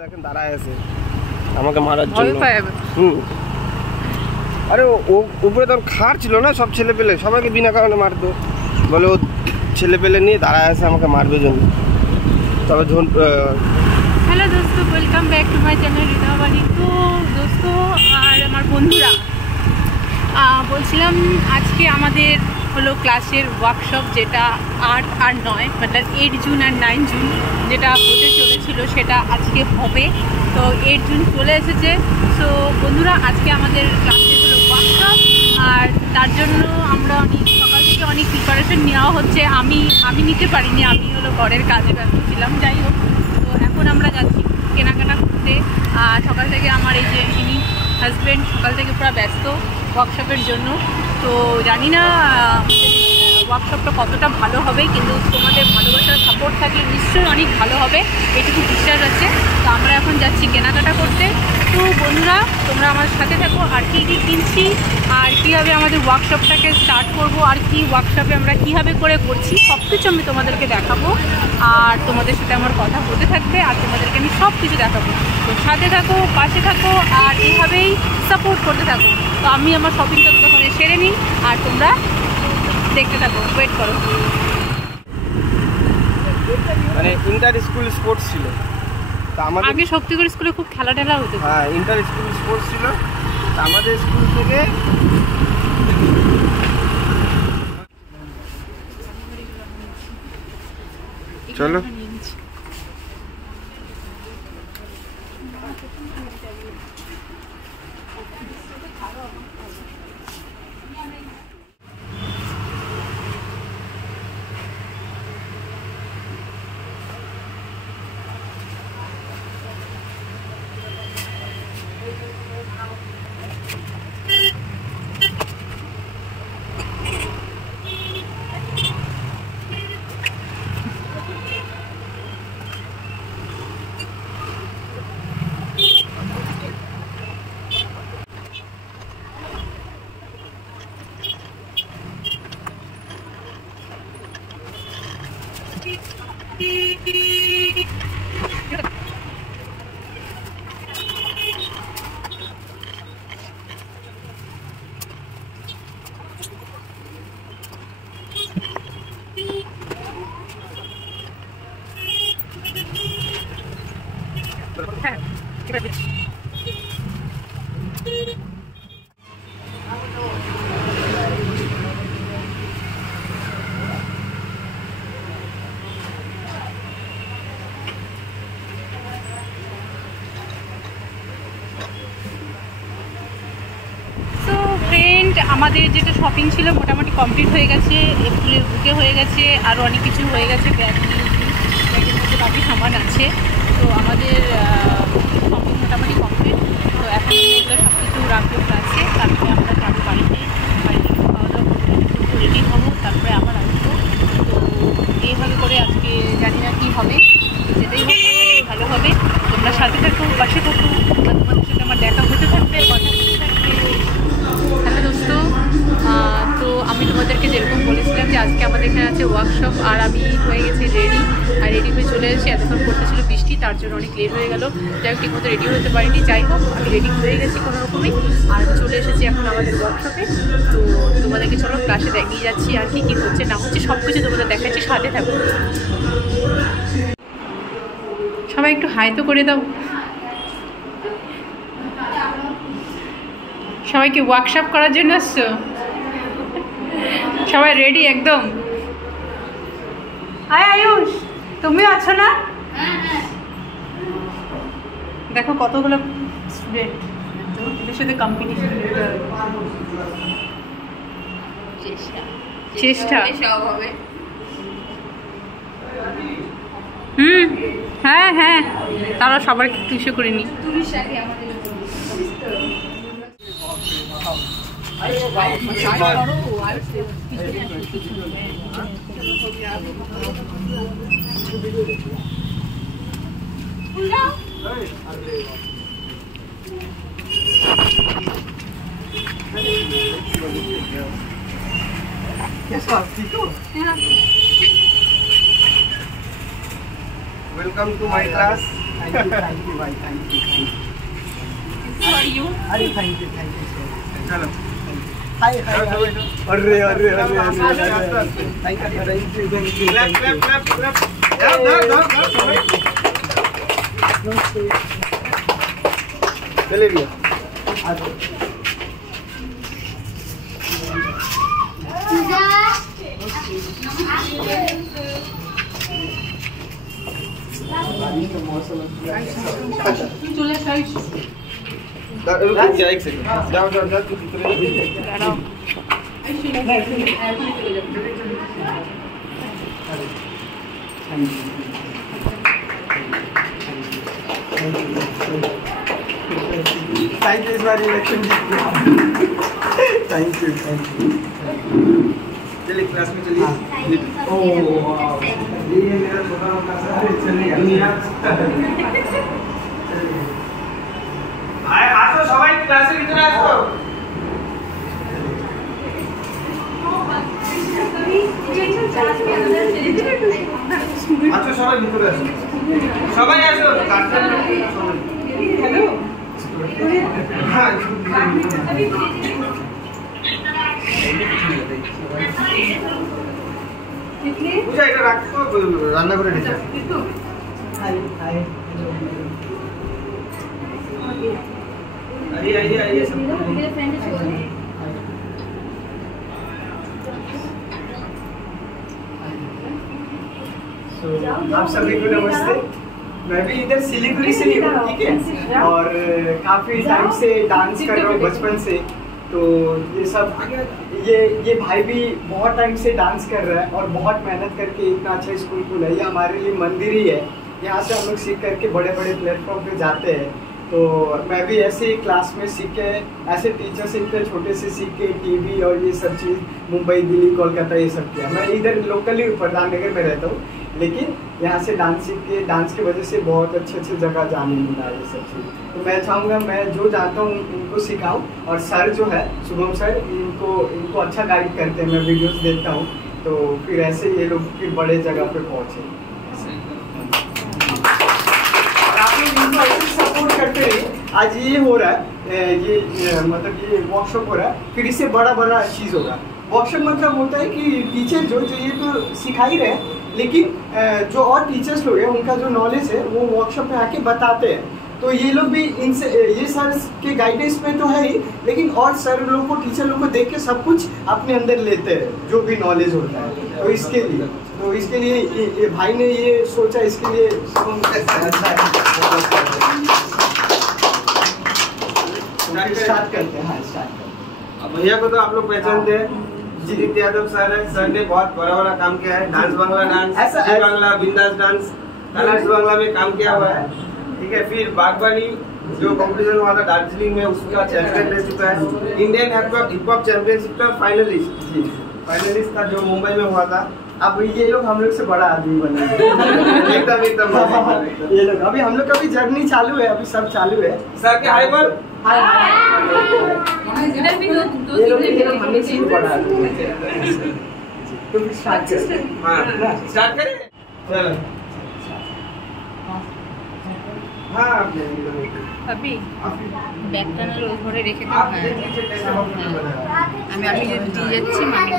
দেখেন দাঁড়ায় আছে আমাকে মারার জন্য। আরে ও উপরে তখন খার ছিল না, সব ছেলে পেলে সবাইকে বিনা কারণে মারতো, বলে ও ছেলে পেলে নিয়ে দাঁড়ায় আছে আমাকে মারবে জন্য। তবে হ্যালো দোস্ত, welcome back to my channel রিনাবাড়ি। তো দোস্ত আর আমার বন্ধুরা, বলছিলাম আজকে আমাদের হলো ক্লাসের ওয়ার্কশপ, যেটা 8 আর 9 मतलब 8 জুন আর 9 জুন যেটা হতে চলেছিল সেটা আজকে হবে। তো 8 জুন চলে এসেছে। সো বন্ধুরা, আজকে আমাদের ক্লাসের হলো ওয়ার্কশপ, আর তার জন্য আমরা সকাল থেকে অনেক প্রিপারেশন নেওয়া হচ্ছে। আমি নিতে পারিনি, আমি হলো ঘরের কাজে ব্যস্ত ছিলাম। যাই হোক, তো এখন আমরা যাচ্ছি কেনাকাটা করতে। সকাল থেকে আমার এই যে ইনি হাজব্যান্ড সকাল থেকে পুরো ব্যস্ত ওয়ার্কশপের জন্য। তো জানি না ওয়ার্কশপটা কতটা ভালো হবে, কিন্তু তোমাদের ভালোবাসার সাপোর্ট থাকলে নিশ্চয়ই অনেক ভালো হবে, এটুকু বিশ্বাস আছে। তো আমরা এখন যাচ্ছি কেনাকাটা করতে। তো বন্ধুরা, তোমরা আমার সাথে থাকো, আর কী কী কিনছি, আর কীভাবে আমাদের ওয়ার্কশপটাকে স্টার্ট করব, আর কি ওয়ার্কশপে আমরা কীভাবে করে করছি, সব কিছু আমি তোমাদেরকে দেখাবো। আর তোমাদের সাথে আমার কথা হতে থাকবে, আর তোমাদেরকে আমি সব কিছু দেখাবো। তো সাথে থাকো, পাশে থাকো, আর এইভাবেই সাপোর্ট করতে থাকো। তো আমি আমার শপিংটা তখন সেরে নিই, আর তোমরা দেখতে থাকো, ওয়েট করো। মানে ইন্টার স্কুল স্পোর্টস ছিল, তা আমাদের আগে শক্তিগড় স্কুলে খুব খেলা টেলা হতো। হ্যাঁ, ইন্টার স্কুল স্পোর্টস ছিল। তা আমাদের স্কুল থেকে চলো হ্যাঁ, ঠিক আছে। আমাদের যেটা শপিং ছিল মোটামুটি কমপ্লিট হয়ে গেছে, এপ্রিলে বুকে হয়ে গেছে, আরও অনেক কিছু হয়ে গেছে। ব্যাগের মধ্যে বাকি সামান আছে। তো আমাদের শপিং মোটামুটি কমপ্লিট। তো এখন এগুলো সব কিছু রাখবো আছে, তারপরে আমরা যাবো বাড়িতে খাওয়া দাওয়া করতে, একটু রেডি হবো, তারপরে আবার আসবো। তো এইভাবে করে আজকে জানি না কী হবে, যেটাই হোক ভালো হবে। তোমরা সাথে থাকো, পাশে থাকো, তোমাদের সাথে আমার দেখা হতে থাকবে, কথা হতে থাকবে। হ্যালো দোস্ত, তো আমি তোমাদেরকে যেরকম বলেছিলাম যে আজকে আমাদের এখানে আছে ওয়ার্কশপ, আর আমি হয়ে গেছি রেডি, আর রেডি হয়ে চলে এসেছি। এতক্ষণ করতেছিল বৃষ্টি, তার জন্য অনেক লেট হয়ে গেল। যাই হোক, ঠিকমতো রেডি হতে পারিনি। যাই হোক, আমি রেডি হয়ে গেছি কোনো রকমই, আর আমি চলে এসেছি এখন আমাদের ওয়ার্কশপে। তো তোমাদেরকে চলো ক্লাসে দেখিয়ে যাচ্ছি, আর কী কী হচ্ছে না হচ্ছে সব কিছু তোমাদের দেখাচ্ছি, সাথে থাকো। সবাই একটু হাই তো করে দাও। সবাইকে ওয়ার্কশপ করার জন্য আসছো? সবাই রেডি একদম? হাই আয়ুষ, তুমিও আছো না? দেখো কতগুলো স্টুডেন্ট, এদের সাথে কম্পিটিশন। চেষ্টা সব হবে। হ্যাঁ হ্যাঁ, তারা সবার একটু ইস্যু করে নি। Welcome to my class. Thank you भाई, थैंक यू। For you. अरे थैंक यू चलो हाय हाय। अरे अरे अरे thank you. Clap clap clap clap. चले भैया। चले साइड एक सेकंड, जाओ जाओ जाओ, तू थैंक यू इस बार इलेक्शन थैंक यू चलिए क्लास में चलिए। ओह ये मेरा छोटा मोटा सा चलेगा। আসো সবাই ক্লাসের ভিতরে আসো। আচ্ছা সবাই ভিতরে আসো, সবাই আসো। হ্যালো হ্যাঁ বুঝা, এটা রাখো রান্না করে রেখে। हाय हाय आइए आइए आइए सब। आप सभी को नमस्ते। मैं भी इधर सिलीगुड़ी से ही हूँ, ठीक है, और काफी टाइम से डांस कर रहा हूँ बचपन से। तो ये सब ये भाई भी बहुत टाइम से डांस कर रहा है और बहुत मेहनत करके इतना अच्छा स्कूल खोला है। ये हमारे लिए मंदिर ही है, यहाँ से हम लोग सीख करके बड़े बड़े प्लेटफॉर्म पे जाते हैं। तो मैं भी ऐसे ही क्लास में सीख के, ऐसे टीचर से इतने छोटे से सीख के टीवी और ये सब चीज़ मुंबई दिल्ली कोलकाता ये सब किया। मैं इधर लोकली प्रधान नगर में रहता हूँ, लेकिन यहाँ से डांस सीख के, डांस की वजह से बहुत अच्छे अच्छे जगह जाने मिला ये सब चीज़। तो मैं चाहूँगा मैं जो जानता हूँ इनको सिखाऊँ, और सर जो है शुभम सर, इनको अच्छा गाइड करते हैं, मैं वीडियोस देखता हूँ, तो फिर ऐसे ये लोग फिर बड़े जगह पे पहुँचे। सपोर्ट करते रहिए। आज ये हो रहा है, ये मतलब ये वर्कशॉप हो रहा है, फिर इससे बड़ा बड़ा चीज़ होगा। वर्कशॉप मतलब होता है कि टीचर जो ये तो सिखा ही रहे हैं, लेकिन जो और टीचर्स लोग हैं उनका जो नॉलेज है वो वर्कशॉप में आके बताते हैं। तो ये लोग भी इनसे, ये सर के गाइडेंस में तो है ही, लेकिन और सर लोग को, टीचर लोग को देख के सब कुछ अपने अंदर लेते हैं जो भी नॉलेज होता है। तो इसके लिए ये भाई ने ये सोचा, इसके लिए स्टार्ट करते हैं। हाँ स्टार्ट करते हैं। भैया को तो आप लोग पहचानते हैं, जीत यादव सर है। सर ने बहुत बड़ा बड़ा काम किया है, डांस बांग्ला डांस, ऐसा बांग्ला बिंदास डांस, कलर्स बांग्ला में काम किया हुआ है, ठीक है। फिर बागबानी जो कंपटीशन हुआ था दार्जिलिंग में, उसका चैंपियन रह चुका है। इंडियन हिप हॉप चैंपियनशिप का फाइनलिस्ट था जो मुंबई में हुआ था। अब ये लोग हम लोग से बड़ा आदमी बने एकदम ये लोग अभी हम लोग का भी जर्नी चालू है, अभी सब चालू है। सर के हाई बोल। इधर भी दो ये लोग हम लोग से बड़ा आदमी है। तो स्टार्ट करते हैं। हाँ स्टार्ट करें। चलो हाँ अभी ব্যাগটা না ওই ঘরে রেখে দাও। आप देख लीजिए कैसे बॉक्स बना है। আমি যে দিয়ে যাচ্ছি মানে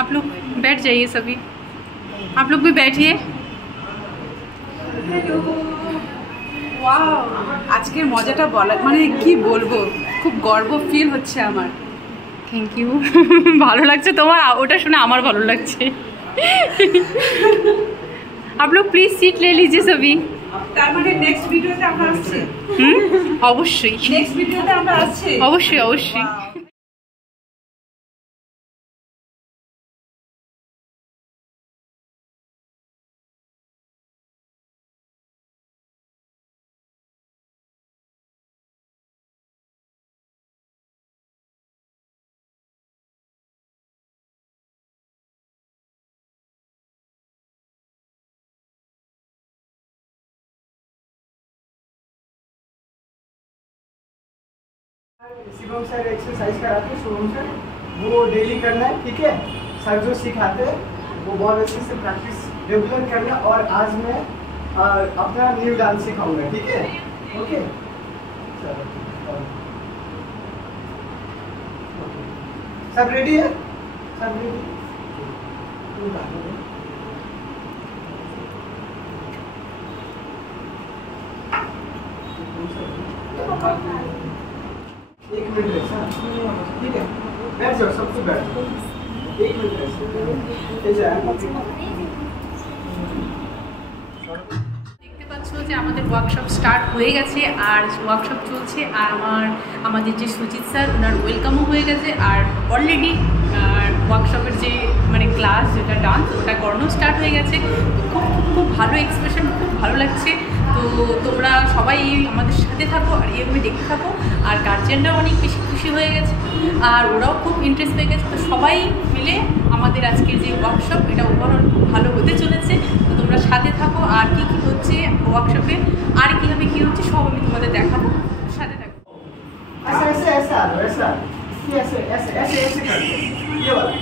आप लोग बैठ जाइए, सभी आप लोग भी बैठिए। আজকের মজাটা বলা মানে কি বলবো, খুব গর্ব ফিল হচ্ছে আমার। Thank you. ভালো লাগছে তোমার, ওটা শুনে আমার ভালো লাগছে। आप लोग प्लीज सीट ले लीजिए सभी। তার মানে নেক্সট ভিডিওতে আমরা আসছি। অবশ্যই নেক্সট ভিডিওতে আমরা আসছি। অবশ্যই অবশ্যই। शिवम सर एक्सरसाइज कराते, शुभम सर वो डेली करना है, ठीक है। सर जो सिखाते हैं वो बहुत अच्छे से प्रैक्टिस रेगुलर करना। और आज मैं अपना न्यू डांस सिखाऊंगा, ठीक है। ओके चलो, सब रेडी है? सब रेडी? एक मिनट रेस्ट, ठीक है। बैठ जाओ, सबसे बैठ जाओ, 1 मिनट रेस्ट। দেখতে পাচ্ছ যে আমাদের ওয়ার্কশপ স্টার্ট হয়ে গেছে আর ওয়ার্কশপ চলছে। আর আমাদের যে সুজিত স্যার ওনার ওয়েলকামও হয়ে গেছে। আর অলরেডি ওয়ার্কশপের যে মানে ক্লাস যেটা ডান্স ওটা করানো স্টার্ট হয়ে গেছে। খুব খুব খুব ভালো এক্সপ্রেশন, খুব ভালো লাগছে। তো তোমরা সবাই আমাদের সাথে থাকো আর এইভাবে দেখতে থাকো। আর গার্জিয়ানরাও অনেক বেশি খুশি হয়ে গেছে আর ওরাও খুব ইন্টারেস্ট পেয়ে গেছে। তো সবাই মিলে আমাদের আজকের যে ওয়ার্কশপ এটা ওভারঅল খুব ভালো হতে চলেছে। তো তোমরা সাথে থাকো। আর কী কী হচ্ছে ওয়ার্কশপে আর কীভাবে কী হচ্ছে সব আমি তোমাদের দেখাবো, সাথে থাকো। ऐसा ऐसे ऐसा ऐसा ऐसे ऐसे ऐसे ऐसे करते हैं, ये वाला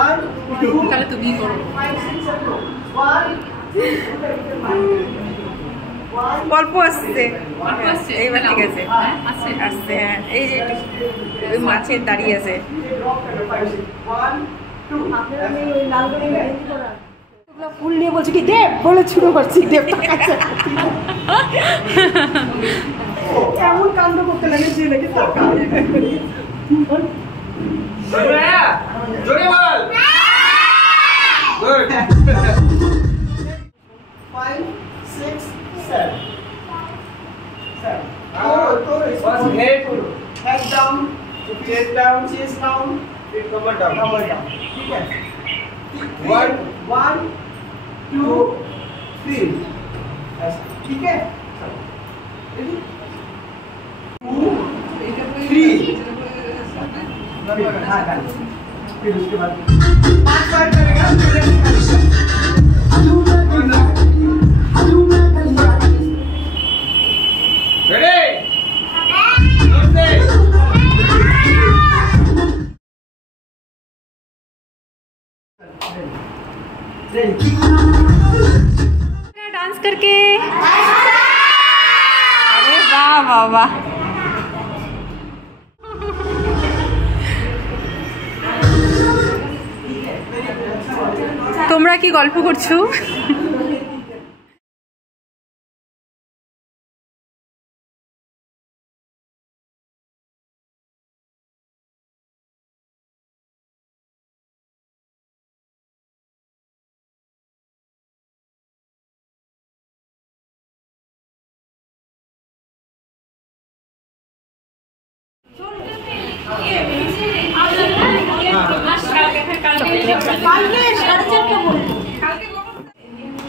1 2 তাহলে তুমি করো। 5 6 7 1 অল্প আসছে, এইবার ঠিক আছে, আসছে আসছে। হ্যাঁ, এই যে ওই মাছের দাঁড়িয়ে আছে। 1 2 ফুল নিয়ে বলছি কি দেব বলে শুরু করছি, দেব তাকাচ্ছে। কেমন কাণ্ড করতে লেগেছি নাকি টাকা জোরে বল। গুড। 5 6 7 तो First head, head down, chest down, chest down, फिर कमर डाउन। कमर down, ठीक है। 1 1 2 3 ऐसा, ठीक है। Ready? 2 3 हाँ डाल। फिर उसके बाद 5 बार करेगा, रेडी नमस्ते। डांस करके अरे वाह वाह वाह। তোমরা কি গল্প করছো?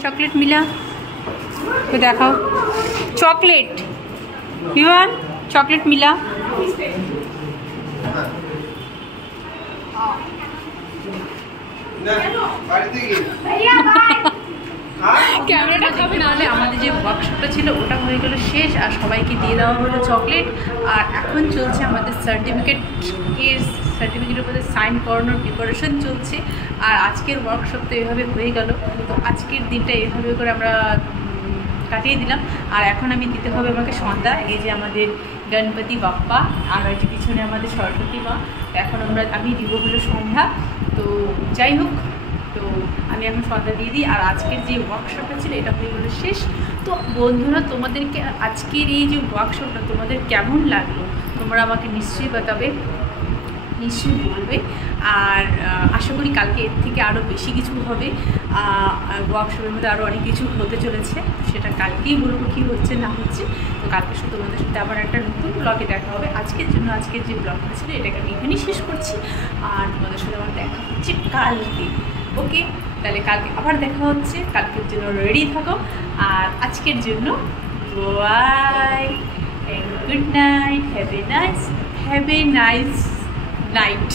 चॉकलेट मिला तो देखाओ। चॉकलेट विवान, चॉकलेट मिला। ক্যামেরাটা যাবে নাহলে আমাদের যে ওয়ার্কশপটা ছিল ওটা হয়ে গেল শেষ আর সবাইকে দিয়ে দেওয়া হলো চকলেট। আর এখন চলছে আমাদের সার্টিফিকেটের উপরে সাইন করানোর প্রিপারেশন চলছে। আর আজকের ওয়ার্কশপ তো এভাবে হয়ে গেল। তো আজকের দিনটা এভাবে করে আমরা কাটিয়ে দিলাম। আর এখন আমি দিতে হবে আমাকে সন্ধ্যা। এই যে আমাদের গণপতি বাপ্পা আর এই যে পিছনে আমাদের সরস্বতী মা। এখন আমি দিব হলো সন্ধ্যা। তো যাই হোক, তো আমি এখন সন্ধ্যা দিয়ে দিই। আর আজকের যে ওয়ার্কশপটা ছিল এটা হয়ে গেলো শেষ। তো বন্ধুরা, তোমাদেরকে আজকের এই যে ওয়ার্কশপটা তোমাদের কেমন লাগলো তোমরা আমাকে নিশ্চয়ই বাতাবে, নিশ্চয়ই বলবে। আর আশা করি কালকে এর থেকে আরও বেশি কিছু হবে। ওয়ার্কশপের মধ্যে আরও অনেক কিছু হতে চলেছে, সেটা কালকেই বলবো কী হচ্ছে না হচ্ছে। তো কালকে শুধু তোমাদের সাথে আবার একটা নতুন ব্লগে দেখা হবে। আজকের জন্য আজকের যে ব্লগটা ছিল এটাকে আমি এখানেই শেষ করছি। আর তোমাদের সাথে আমার দেখা হচ্ছে কালকে। ওকে, তাহলে কালকে আবার দেখা হচ্ছে। কালকের জন্য রেডি থাকো। আর আজকের জন্য bye, good night, have a nice night.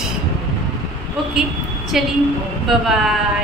Okay चलिए, बाय बाय।